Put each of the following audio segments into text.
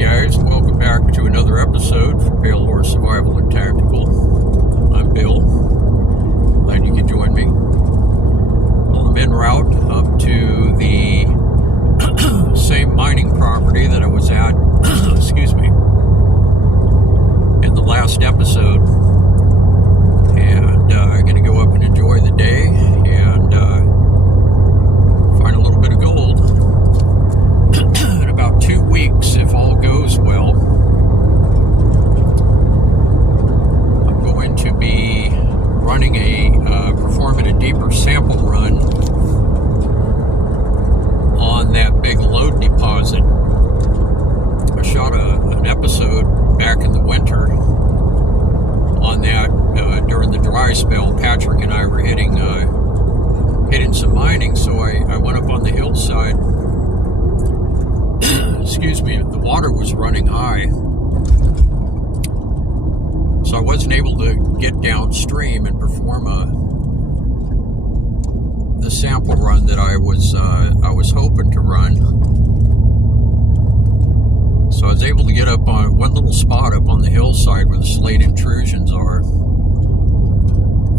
guys, welcome back to another episode for Pale Horse Survival and Tactical. I'm Bill. Glad you could join me. Well, I'm en route up to the same mining property that I was at, excuse me, in the last episode. And I'm going to go up and enjoy the day and find a little bit of gold. In about 2 weeks, if all goes well, I'm going to be performing a deeper sample run on that big lode deposit. I shot an episode back in the winter on that during the dry spell. Patrick and I were hitting some mining, so I went up on the hillside. Excuse me, the water was running high, so I wasn't able to get downstream and perform the sample run that I was hoping to run. So I was able to get up on one little spot up on the hillside where the slate intrusions are,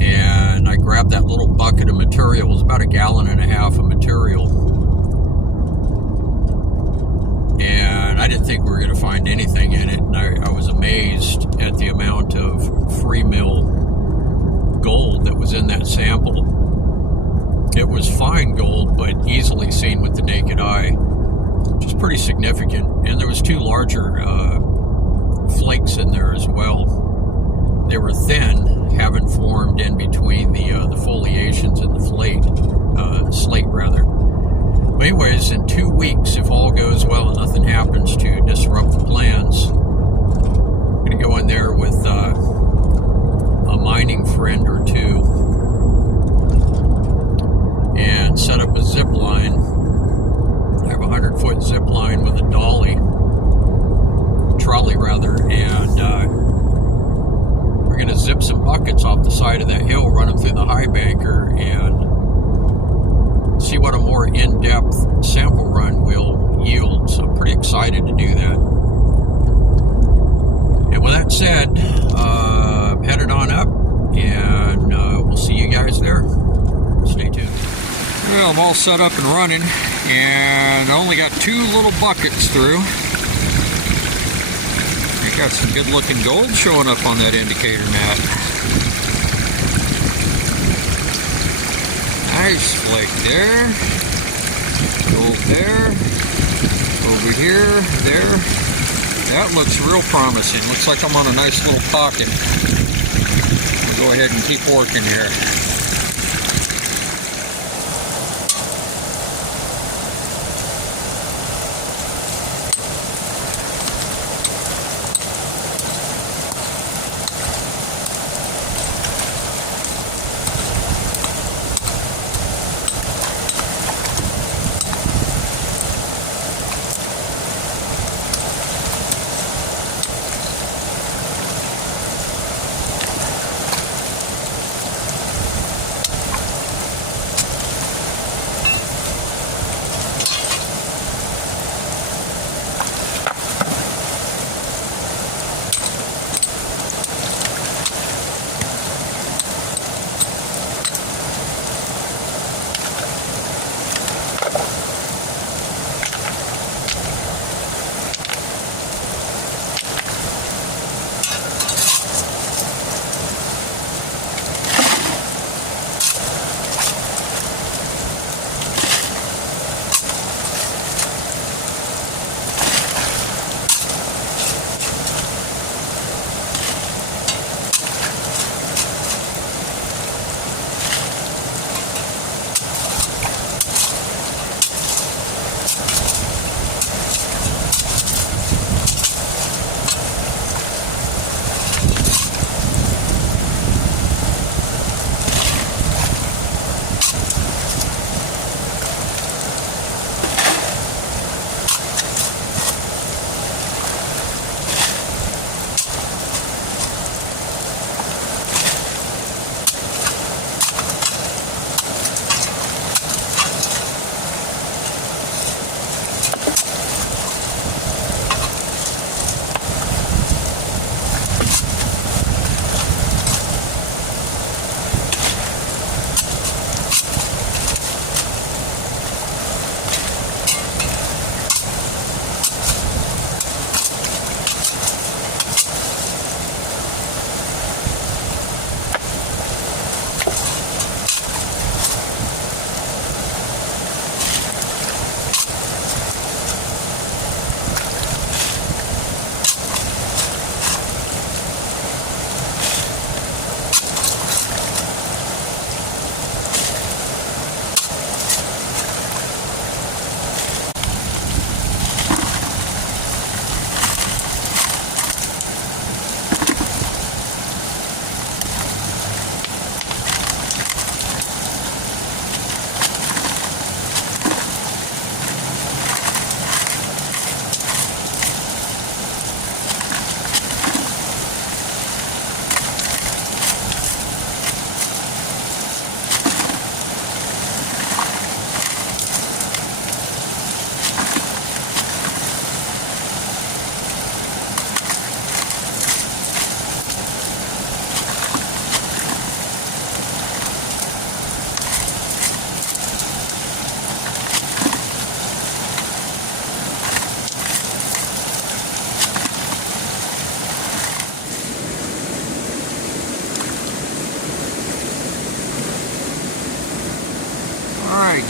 and I grabbed that little bucket of material. It was about 1.5 gallons of material. And I didn't think we were going to find anything in it, and I was amazed at the amount of free mill gold that was in that sample. It was fine gold, but easily seen with the naked eye, which is pretty significant. And there was 2 larger flakes in there as well. They were thin, having formed in between the foliations and the slate rather. Anyways, in 2 weeks, if all goes well and nothing happens to disrupt the plans, I'm going to go in there with a mining friend or 2 and set up a zip line. I have a 100-foot zip line with a trolley rather, and we're going to zip some buckets off the side of that hill, run them through the high banker, and see what a more in-depth sample run will yield. So I'm pretty excited to do that. And with that said, I'm headed on up, and we'll see you guys there. Stay tuned. Well, I'm all set up and running, and I only got 2 little buckets through. I got some good-looking gold showing up on that indicator map. Nice flake there, gold there, over here, there. That looks real promising. Looks like I'm on a nice little pocket. I'll go ahead and keep working here.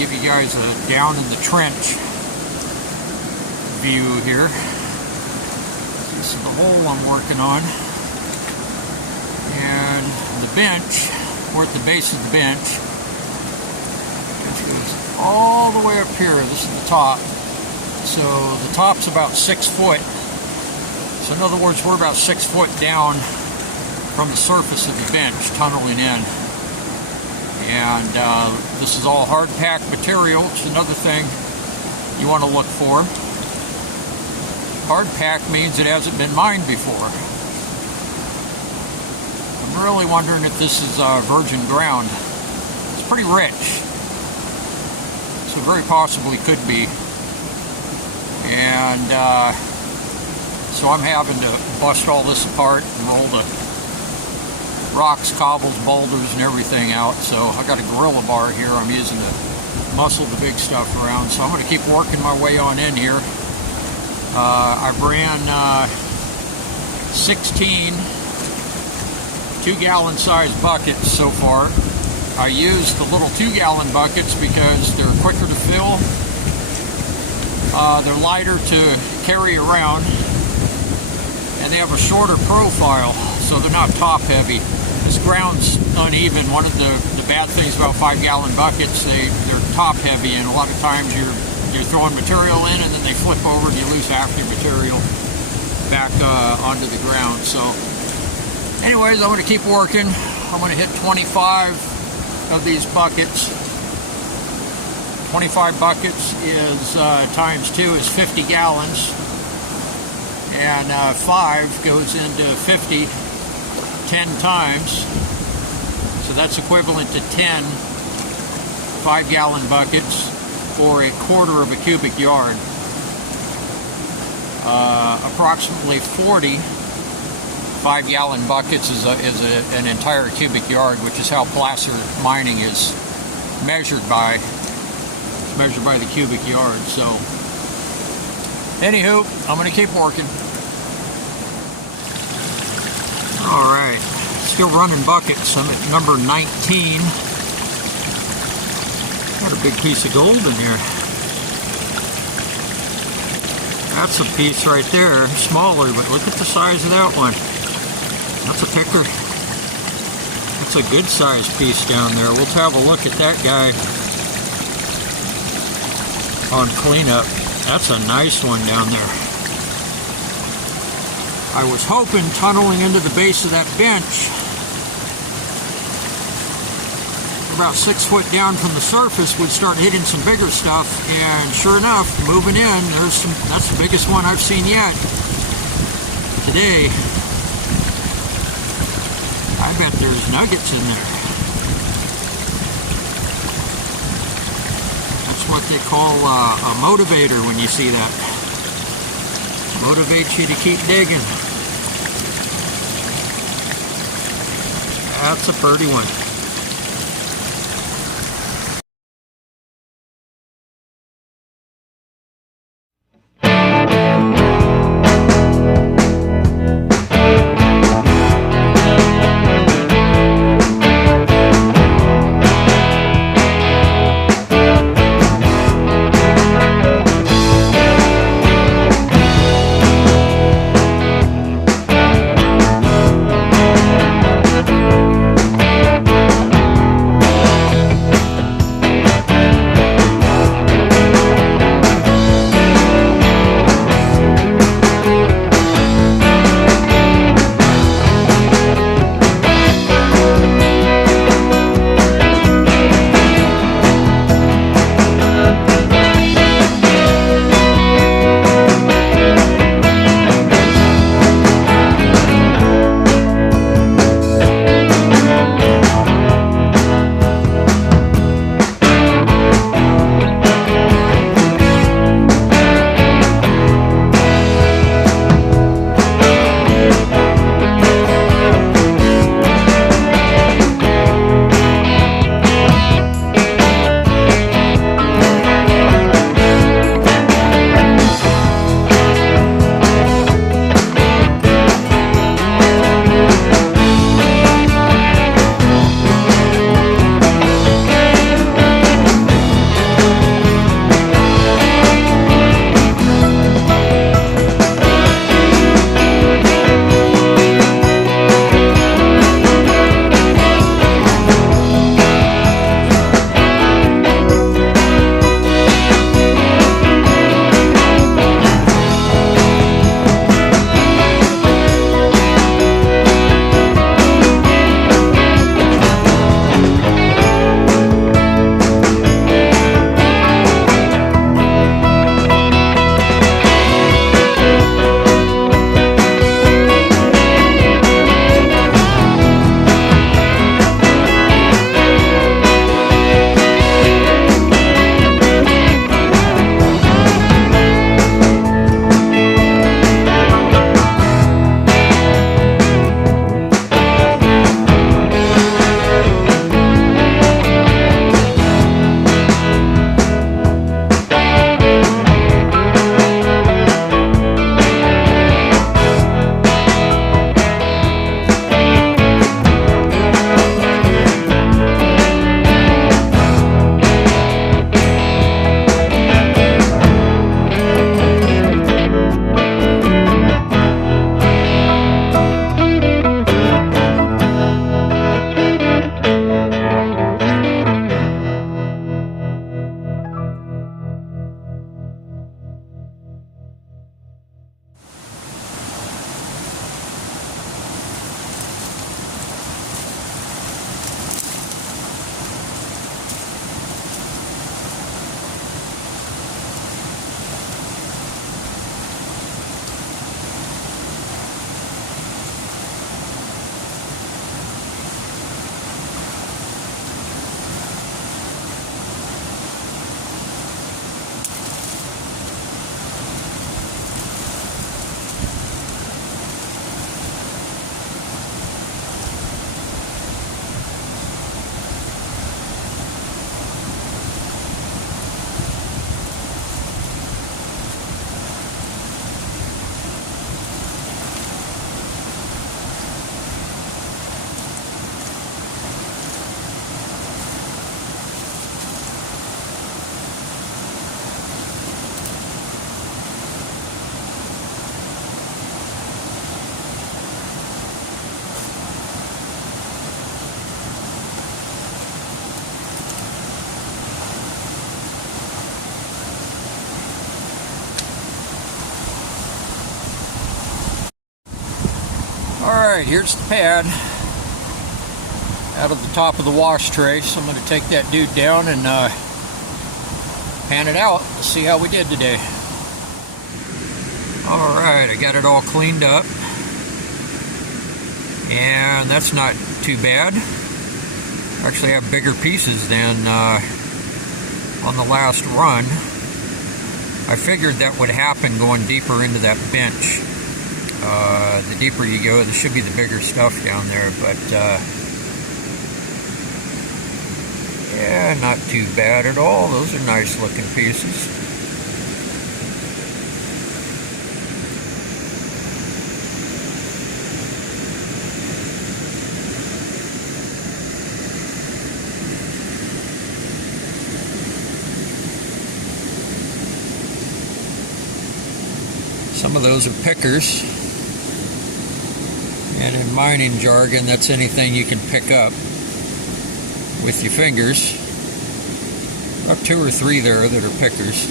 give you guys a down in the trench view here. This is the hole I'm working on. And the bench, we're at the base of the bench. It goes all the way up here. This is the top. So the top's about 6 foot. So in other words, we're about 6 foot down from the surface of the bench, tunneling in. And this is all hard packed material. It's another thing you want to look for. Hard pack means it hasn't been mined before. I'm really wondering if this is virgin ground. It's pretty rich, so very possibly could be. And so I'm having to bust all this apart and roll the rocks, cobbles, boulders, and everything out. So I got a gorilla bar here I'm using to muscle the big stuff around. So I'm going to keep working my way on in here. I've ran 16 2-gallon size buckets so far. I use the little 2-gallon buckets because they're quicker to fill. They're lighter to carry around, and they have a shorter profile, so they're not top heavy. This ground's uneven. One of the bad things about 5-gallon buckets, they're top heavy, and a lot of times you're throwing material in and then they flip over and you lose half your material back onto the ground. So anyways, I'm going to keep working. I'm going to hit 25 of these buckets. 25 buckets is times 2 is 50 gallons, and 5 goes into 50 10 times, so that's equivalent to 10 5-gallon buckets for 1/4 of a cubic yard. Approximately 40 5-gallon buckets is an entire cubic yard, which is how placer mining is measured by. It's measured by the cubic yard. So, anywho, I'm going to keep working. All right, still running buckets. I'm at number 19. Got a big piece of gold in here. That's a piece right there, smaller, but look at the size of that one. That's a picker. That's a good sized piece down there. We'll have a look at that guy on cleanup. That's a nice one down there. I was hoping tunneling into the base of that bench, about 6 foot down from the surface, would start hitting some bigger stuff, and sure enough, moving in, that's the biggest one I've seen yet today. I bet there's nuggets in there. That's what they call a motivator when you see that. Motivates you to keep digging. That's a pretty one. Alright, here's the pad out of the top of the wash tray. So I'm going to take that dude down and pan it out. Let's see how we did today. Alright, I got it all cleaned up. And that's not too bad. Actually, I have bigger pieces than on the last run. I figured that would happen going deeper into that bench. The deeper you go, there should be the bigger stuff down there, but yeah, not too bad at all. Those are nice looking pieces. Some of those are pickers, and in mining jargon, that's anything you can pick up with your fingers. About 2 or 3 there that are pickers.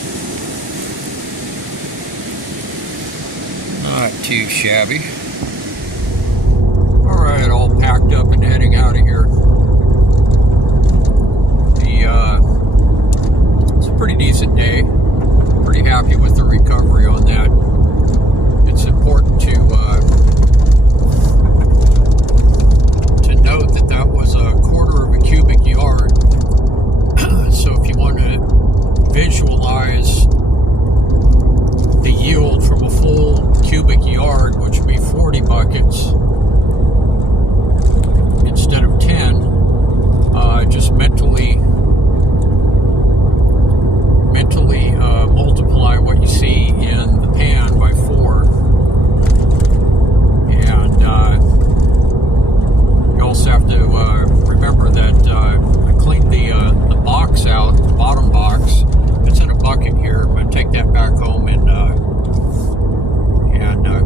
Not too shabby. Alright, all packed up and heading out of here. It's a pretty decent day. Pretty happy with the recovery on that. It's important to note that that was a 1/4 of a cubic yard. So if you want to visualize the yield from a full cubic yard, which would be 40 buckets instead of 10, just mentally multiply what you see in the pan by 4. And you also have to remember that I cleaned the box out, the bottom box. It's in a bucket here. I'm going to take that back home and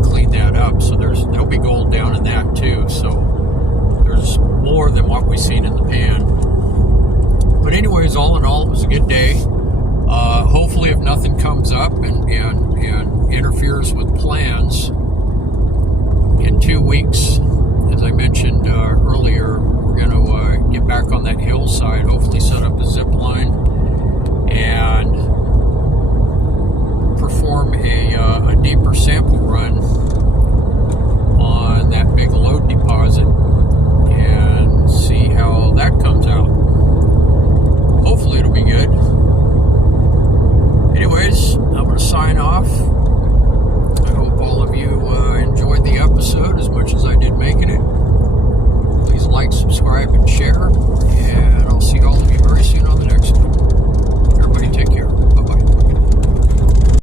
clean that up. So there'll be gold down in that too. So there's more than what we've seen in the pan. But anyways, all in all, it was a good day. Hopefully, if nothing comes up and interferes with plans,